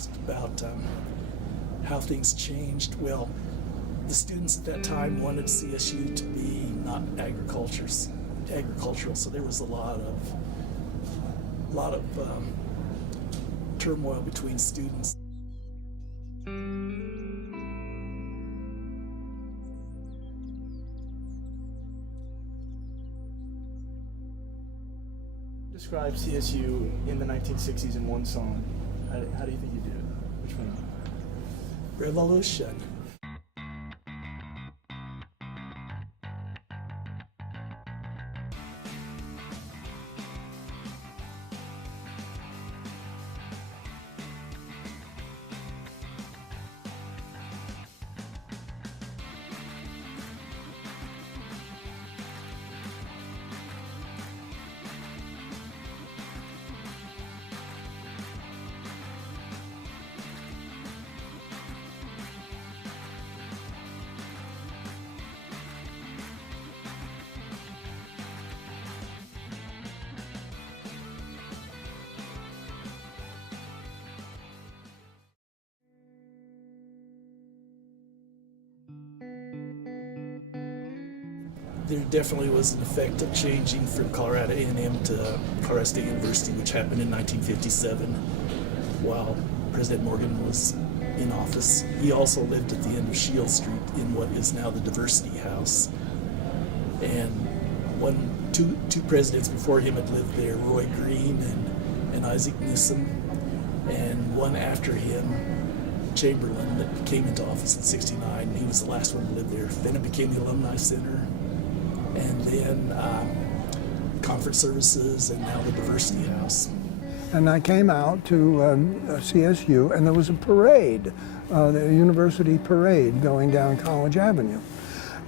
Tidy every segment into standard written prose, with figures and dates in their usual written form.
asked about how things changed. Well, the students at that time wanted CSU to be not agricultural, so there was a lot of turmoil between students. Describe CSU in the 1960s in one song. How do you think you did it? Which one? Revolution. There definitely was an effect of changing from Colorado A&M to Colorado State University, which happened in 1957 while President Morgan was in office. He also lived at the end of Shield Street in what is now the Diversity House. And two presidents before him had lived there, Roy Green and Isaac Newsom, and one after him, Chamberlain, that came into office in '69. He was the last one to live there. Then it became the Alumni Center, and then conference services, and now the Diversity House. And I came out to CSU, and there was a parade, the university parade going down College Avenue.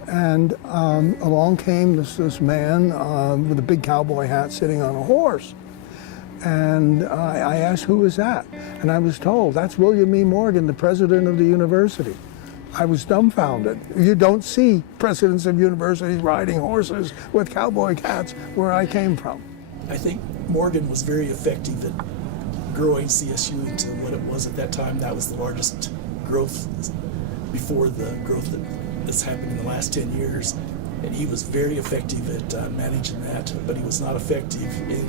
And along came this man with a big cowboy hat sitting on a horse. And I asked, who was that? And I was told, that's William E. Morgan, the president of the university. I was dumbfounded. You don't see presidents of universities riding horses with cowboy hats where I came from. I think Morgan was very effective at growing CSU into what it was at that time. That was the largest growth before the growth that's happened in the last 10 years. And he was very effective at managing that, but he was not effective in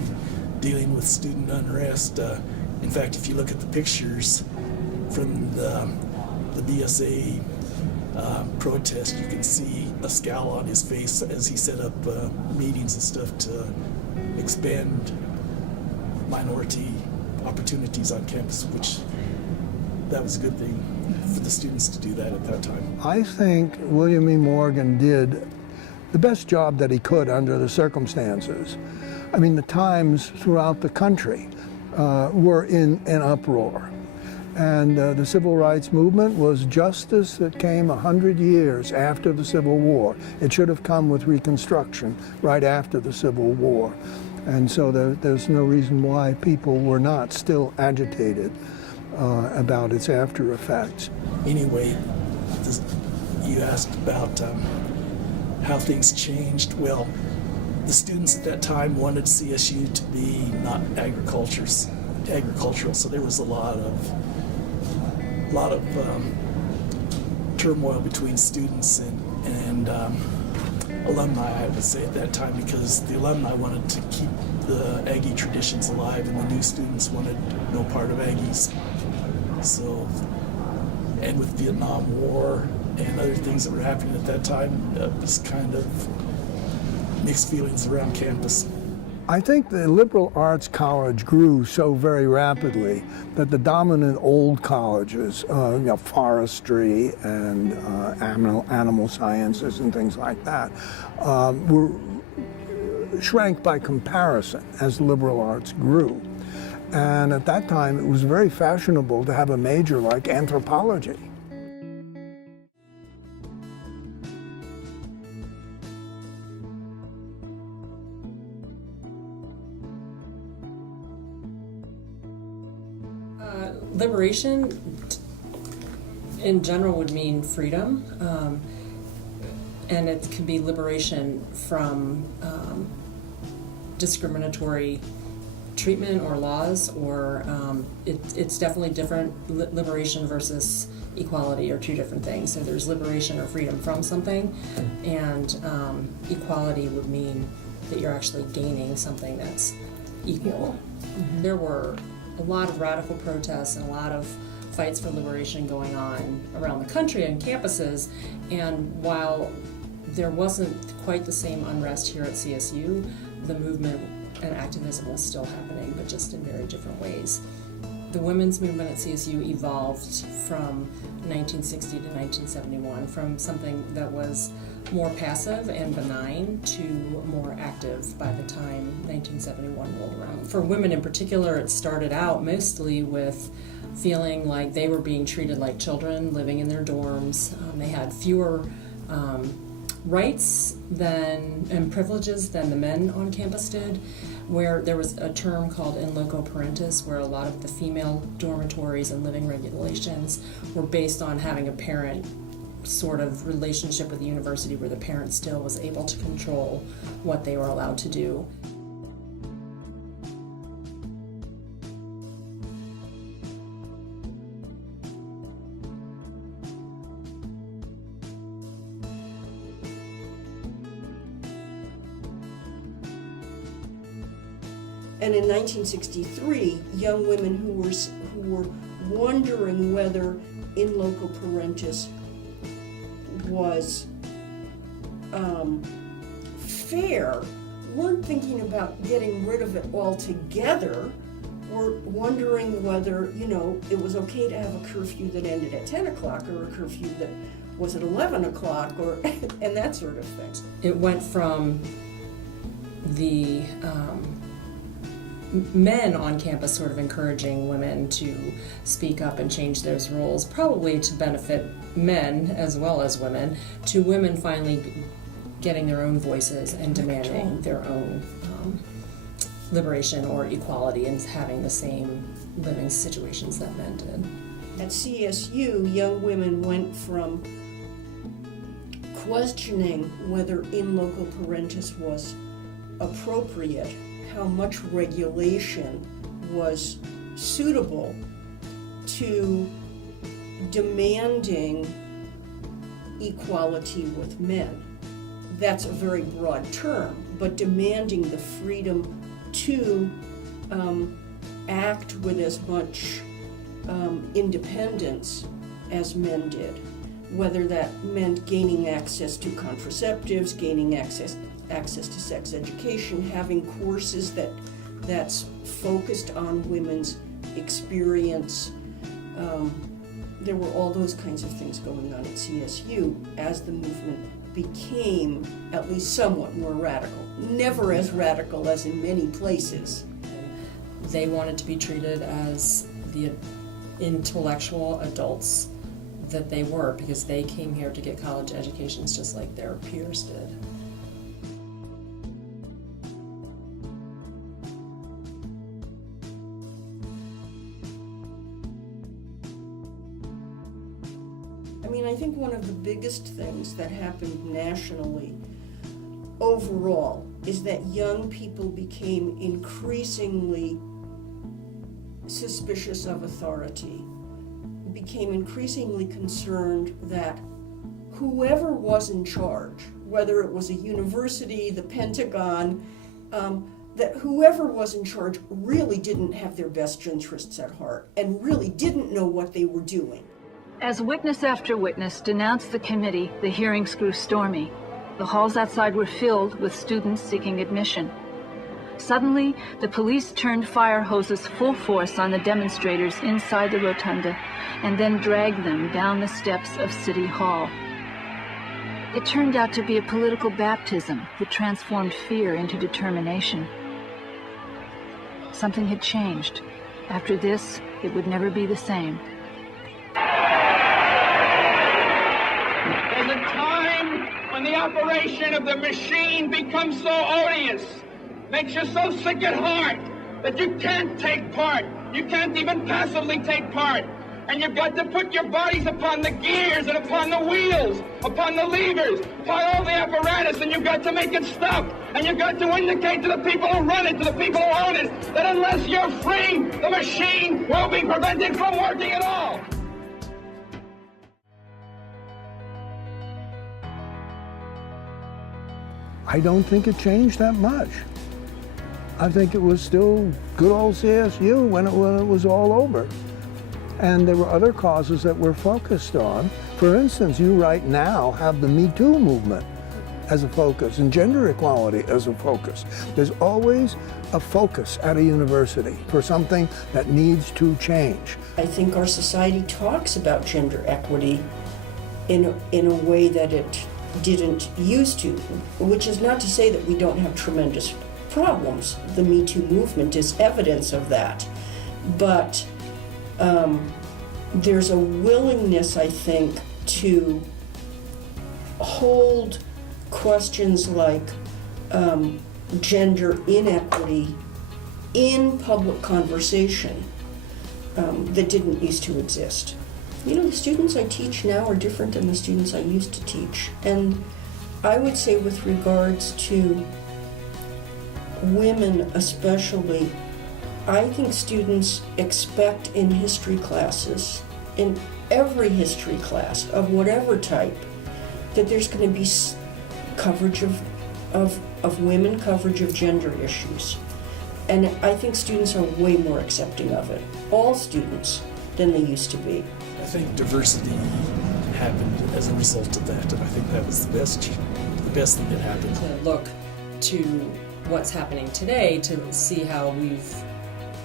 dealing with student unrest. In fact, if you look at the pictures from the BSA protest, you can see a scowl on his face as he set up meetings and stuff to expand minority opportunities on campus, which that was a good thing for the students to do that at that time. I think William E. Morgan did the best job that he could under the circumstances. I mean, the times throughout the country were in an uproar. And the civil rights movement was justice that came 100 years after the Civil War. It should have come with Reconstruction right after the Civil War. And so there's no reason why people were not still agitated about its after effects. Anyway, you asked about how things changed. Well, the students at that time wanted CSU to be not agricultural, so there was a lot of turmoil between students and alumni, I would say, at that time, because the alumni wanted to keep the Aggie traditions alive, and the new students wanted no part of Aggies. So, and with Vietnam War and other things that were happening at that time, it was kind of mixed feelings around campus. I think the liberal arts college grew so very rapidly that the dominant old colleges, forestry and animal sciences and things like that, shrank by comparison as liberal arts grew. And at that time, it was very fashionable to have a major like anthropology. Liberation in general would mean freedom, and it can be liberation from discriminatory treatment or laws, or it's definitely different. Liberation versus equality are two different things. So there's liberation or freedom from something, and equality would mean that you're actually gaining something that's equal. Mm-hmm. There were a lot of radical protests and a lot of fights for liberation going on around the country and campuses, and while there wasn't quite the same unrest here at CSU, the movement and activism was still happening, but just in very different ways. The women's movement at CSU evolved from 1960 to 1971, from something that was more passive and benign to more active by the time 1971 rolled around. For women in particular, it started out mostly with feeling like they were being treated like children, living in their dorms. They had fewer rights and privileges than the men on campus did, where there was a term called in loco parentis, where a lot of the female dormitories and living regulations were based on having a parent sort of relationship with the university, where the parent still was able to control what they were allowed to do. And in 1963, young women who were wondering whether in loco parentis was fair weren't thinking about getting rid of it altogether. Were wondering whether, it was okay to have a curfew that ended at 10 o'clock or a curfew that was at 11 o'clock and that sort of thing. It went from the men on campus sort of encouraging women to speak up and change those rules, probably to benefit men as well as women, to women finally getting their own voices and demanding their own liberation or equality and having the same living situations that men did. At CSU, young women went from questioning whether in loco parentis was appropriate, how much regulation was suitable, to demanding equality with men. That's a very broad term, but demanding the freedom to act with as much independence as men did, whether that meant gaining access to contraceptives, gaining access to sex education, having courses that's focused on women's experience. There were all those kinds of things going on at CSU as the movement became at least somewhat more radical. Never as radical as in many places. They wanted to be treated as the intellectual adults that they were, because they came here to get college educations just like their peers did. I think one of the biggest things that happened nationally overall is that young people became increasingly suspicious of authority, became increasingly concerned that whoever was in charge, whether it was a university, the Pentagon, that whoever was in charge really didn't have their best interests at heart and really didn't know what they were doing. As witness after witness denounced the committee, the hearings grew stormy. The halls outside were filled with students seeking admission. Suddenly, the police turned fire hoses full force on the demonstrators inside the rotunda and then dragged them down the steps of City Hall. It turned out to be a political baptism that transformed fear into determination. Something had changed. After this, it would never be the same. There's a time when the operation of the machine becomes so odious, makes you so sick at heart, that you can't take part. You can't even passively take part. And you've got to put your bodies upon the gears and upon the wheels, upon the levers, upon all the apparatus, and you've got to make it stop. And you've got to indicate to the people who run it, to the people who own it, that unless you're free, the machine will be prevented from working at all. I don't think it changed that much. I think it was still good old CSU when it was all over. And there were other causes that we're focused on. For instance, you right now have the Me Too movement as a focus and gender equality as a focus. There's always a focus at a university for something that needs to change. I think our society talks about gender equity in a way that it didn't used to, which is not to say that we don't have tremendous problems. The Me Too movement is evidence of that. But there's a willingness, I think, to hold questions like gender inequity in public conversation that didn't used to exist. You know, the students I teach now are different than the students I used to teach. And I would say with regards to women especially, I think students expect in history classes, in every history class of whatever type, that there's going to be coverage of women, coverage of gender issues. And I think students are way more accepting of it, all students, than they used to be. I think diversity happened as a result of that, and I think that was the best thing that happened. To look to what's happening today to see how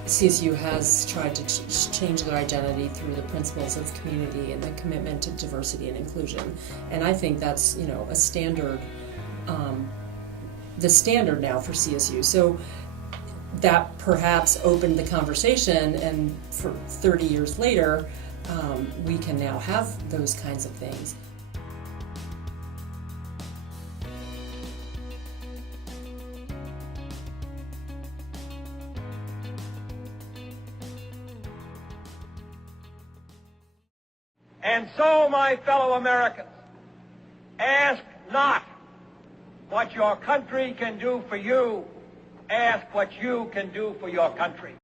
CSU has tried to change their identity through the principles of community and the commitment to diversity and inclusion. And I think that's, you know, a standard, the standard now for CSU. So that perhaps opened the conversation, and for 30 years later, we can now have those kinds of things. And so, my fellow Americans, ask not what your country can do for you, ask what you can do for your country.